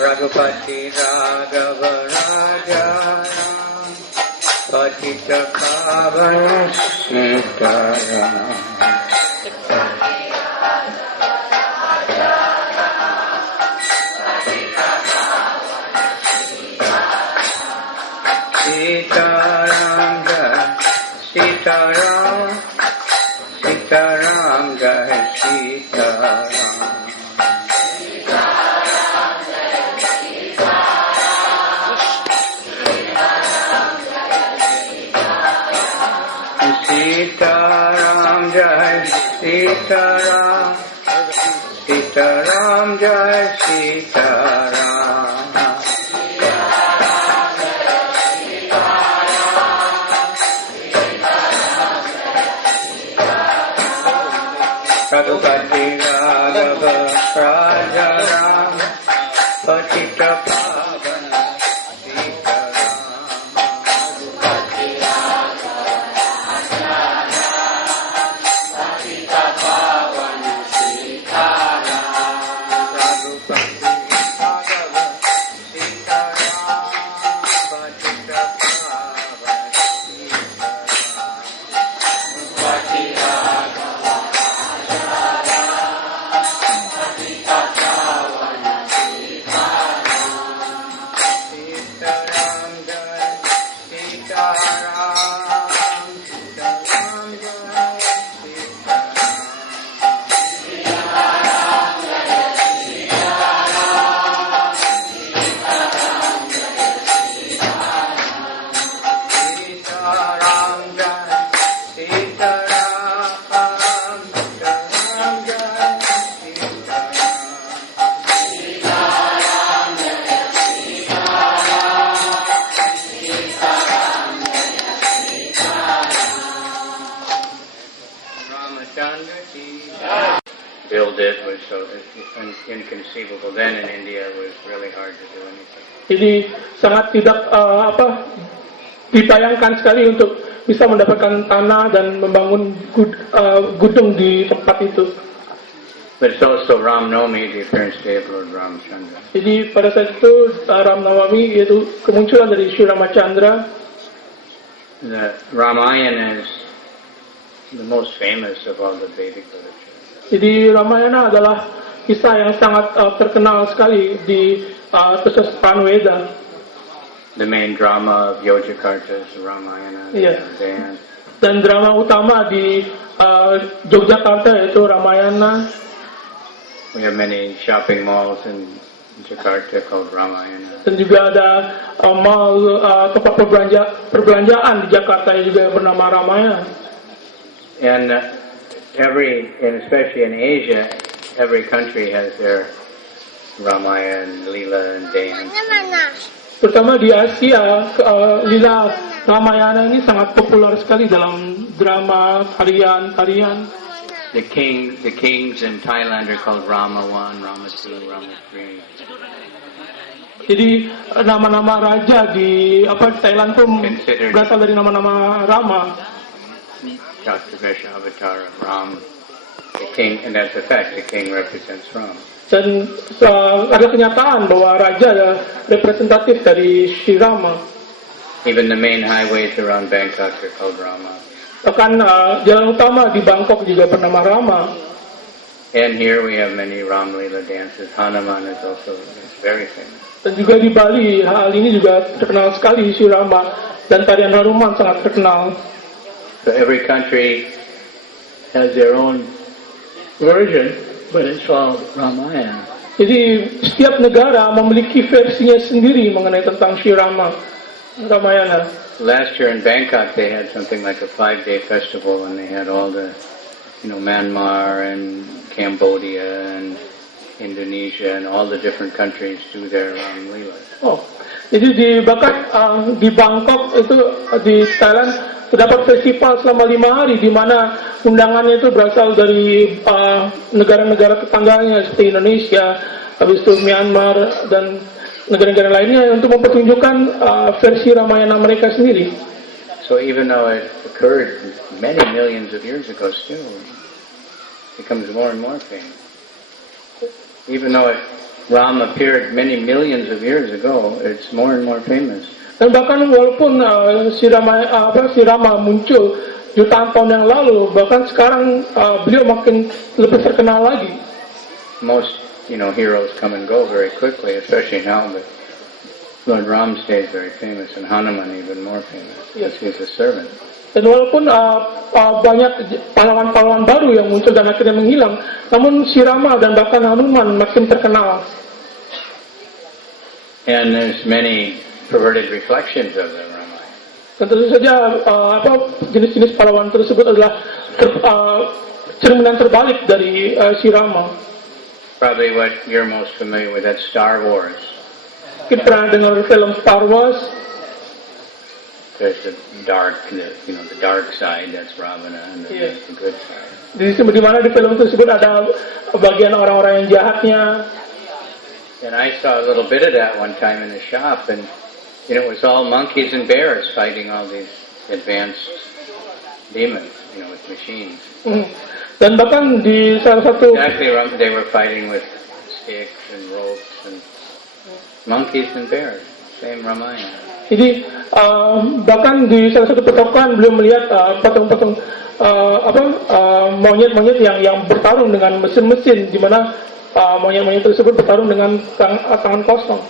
Raghupati Raghava Raja Patita Pavana Sitaram Sitaram Sitaram Sitaram Jai Sitaram Sitaram Jai Sitaram Sitaram Jai Sitaram Raghupati Raghava Raja Ram Patita Pavana build it was so inconceivable. Then in India it was really hard to do anything. Jadi sangat tidak ditayangkan sekali untuk bisa mendapatkan tanah dan membangun gudung di tempat itu. But it's also Ram Navami, the appearance day of Lord Ramachandra. Jadi pada saat itu Ram Navami yaitu kemunculan dari Sri Ramachandra. The Ramayana is the most famous of all the Vedic literature. Jadi Ramayana adalah kisah yang sangat terkenal sekali di kesesatan Weda. The main drama of Yogyakarta is Ramayana. Yes. And Dan drama utama di Yogyakarta yaitu Ramayana. we have many shopping malls in Jakarta called Ramayana. Dan juga ada mall tempat perbelanjaan di Jakarta yang juga bernama Ramayana. And especially in Asia, every country has their Ramayana, Leela, and dance. Terutama di Asia, Lila Ramayana ini sangat populer sekali dalam drama, tarian. The kings in Thailand are called Rama 1, Rama 2, Rama 3. Jadi nama-nama raja di Thailand pun berasal dari nama-nama Rama. Dr. Vishnu Avatar of Ram, the king, and that's a fact, the king represents Ram. Dan ada kenyataan bahwa raja adalah representatif dari Sri Rama. Even the main highways around Bangkok are called Rama. Bahkan jalan utama di Bangkok juga bernama Rama. And here we have many Ram Leela dances. Hanuman is also very famous. Dan juga di Bali, hal ini juga terkenal sekali Sri Rama dan tarian Hanuman sangat terkenal. So every country has their own version, but it's all Ramayana. Jadi setiap negara memiliki versinya sendiri mengenai tentang Sri Rama, Ramayana. Last year in Bangkok they had something like a 5-day festival and they had all the Myanmar and Cambodia and Indonesia and all the different countries do their Lila. Oh, jadi di Bangkok itu di Thailand terdapat festival selama 5 hari di mana undangannya itu berasal dari negara-negara tetangganya seperti Indonesia, habis itu Myanmar dan negara-negara lainnya untuk mempertunjukkan versi Ramayana mereka sendiri. So even though it occurred many millions of years ago, still it becomes more and more famous. Even though Ram appeared many millions of years ago, it's more and more famous. Dan bahkan walaupun si Rama muncul jutaan tahun yang lalu, bahkan sekarang beliau makin lebih terkenal lagi. Most heroes come and go very quickly, especially now, but Lord Ram stays very famous, and Hanuman even more famous, because he's a servant. Dan walaupun banyak pahlawan-pahlawan baru yang muncul dan akhirnya menghilang, namun si Rama dan bahkan Hanuman makin terkenal. And there's many perverted reflections of the Ramayana. Dan tentu saja jenis-jenis pahlawan tersebut adalah cerminan terbalik dari si Rama. Probably what you're most familiar with, that's Star Wars. Kita pernah dengar film Star Wars. There's the dark side, that's Ravana, and there's the good side. Di mana di film tersebut ada bagian orang-orang yang jahatnya. And I saw a little bit of that one time in the shop, and it was all monkeys and bears fighting all these advanced demons, with machines. Dan bahkan di salah satu Exactly, they were fighting with sticks and ropes and monkeys and bears. Same Ramayana. Jadi bahkan di salah satu petokan beliau melihat patung-patung monyet-monyet yang bertarung dengan mesin-mesin, di mana monyet-monyet tersebut bertarung dengan tangan kosong.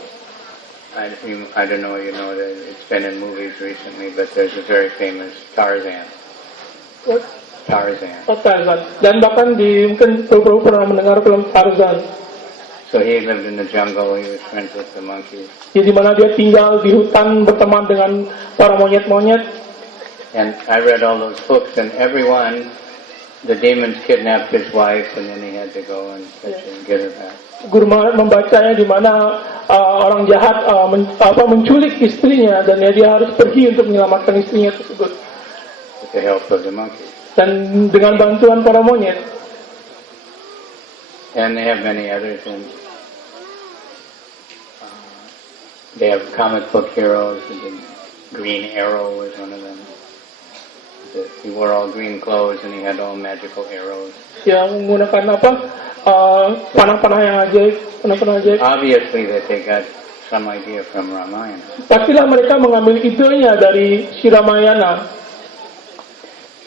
I don't know, that it's been in movies recently, but there's a very famous Tarzan. What? Tarzan. Tarzan. Dan bahkan mungkin baru pernah mendengar film Tarzan. So he lived in the jungle, he was friends with the monkeys. Di mana dia tinggal di hutan berteman dengan para monyet-monyet. And I read all those books, and everyone, the demons kidnapped his wife, and then he had to go and fetch her and get her back. Guru Maharaj membacanya di mana orang jahat menculik istrinya dan dia harus pergi untuk menyelamatkan istrinya tersebut. With the help of the monkeys. Dan dengan bantuan para monyet. And they have many others, and they have comic book heroes. The Green Arrow was one of them. He wore all green clothes and he had all magical arrows. Yang menggunakan panah-panah yang ajaib, panah-panah ajaib. Obviously that they got some idea from Ramayana. Pastilah mereka mengambil idenya dari si Ramayana.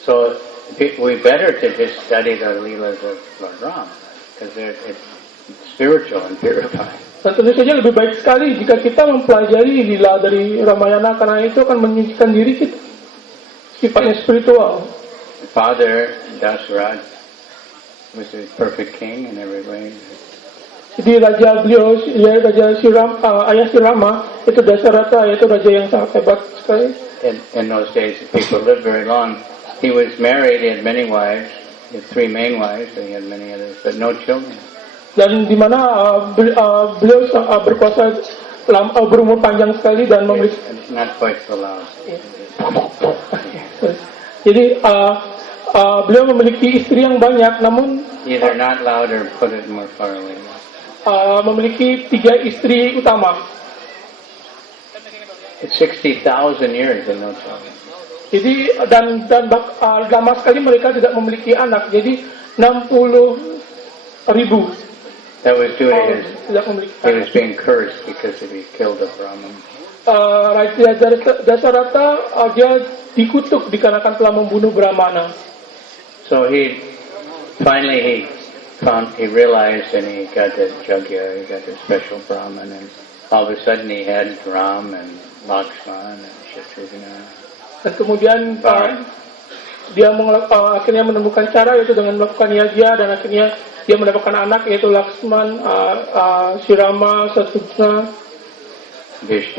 So we better to just study the Leelas of Lord Ram, because it's spiritual and purifying. Dan tentu saja lebih baik sekali jika kita mempelajari lila dari Ramayana, karena itu akan menyucikan diri kita, sifatnya spiritual. The father, Dasharatha, was a perfect king in every way. Jadi ayah si Rama itu Dasharatha, yaitu raja yang sangat hebat sekali. In those days, people lived very long. He was married, he had many wives. He had 3 main wives, and he had many others, but no children. Dan di mana beliau berkuasa berumur panjang sekali dan memiliki. Not quite so loud. Jadi beliau memiliki istri yang banyak, namun Either not loud or put it more far away. Memiliki 3 istri utama. It's 60,000 years and no children. Jadi dan lama sekali mereka tidak memiliki anak. Jadi 60,000. That was due to his. Tidak memiliki He anak. was being cursed because he killed a Brahmin. Raja Dasharatha dia dikutuk dikarenakan telah membunuh Brahmana. So he realized, and he got that Gianyar, he got the special Brahmin, and all of a sudden he had Ram and Lakshman and Shatrugna. Dan kemudian dia akhirnya menemukan cara, yaitu dengan melakukan yajna, dan akhirnya dia mendapatkan anak, yaitu Lakshman, si Rama, Shatrugna, Vishnu.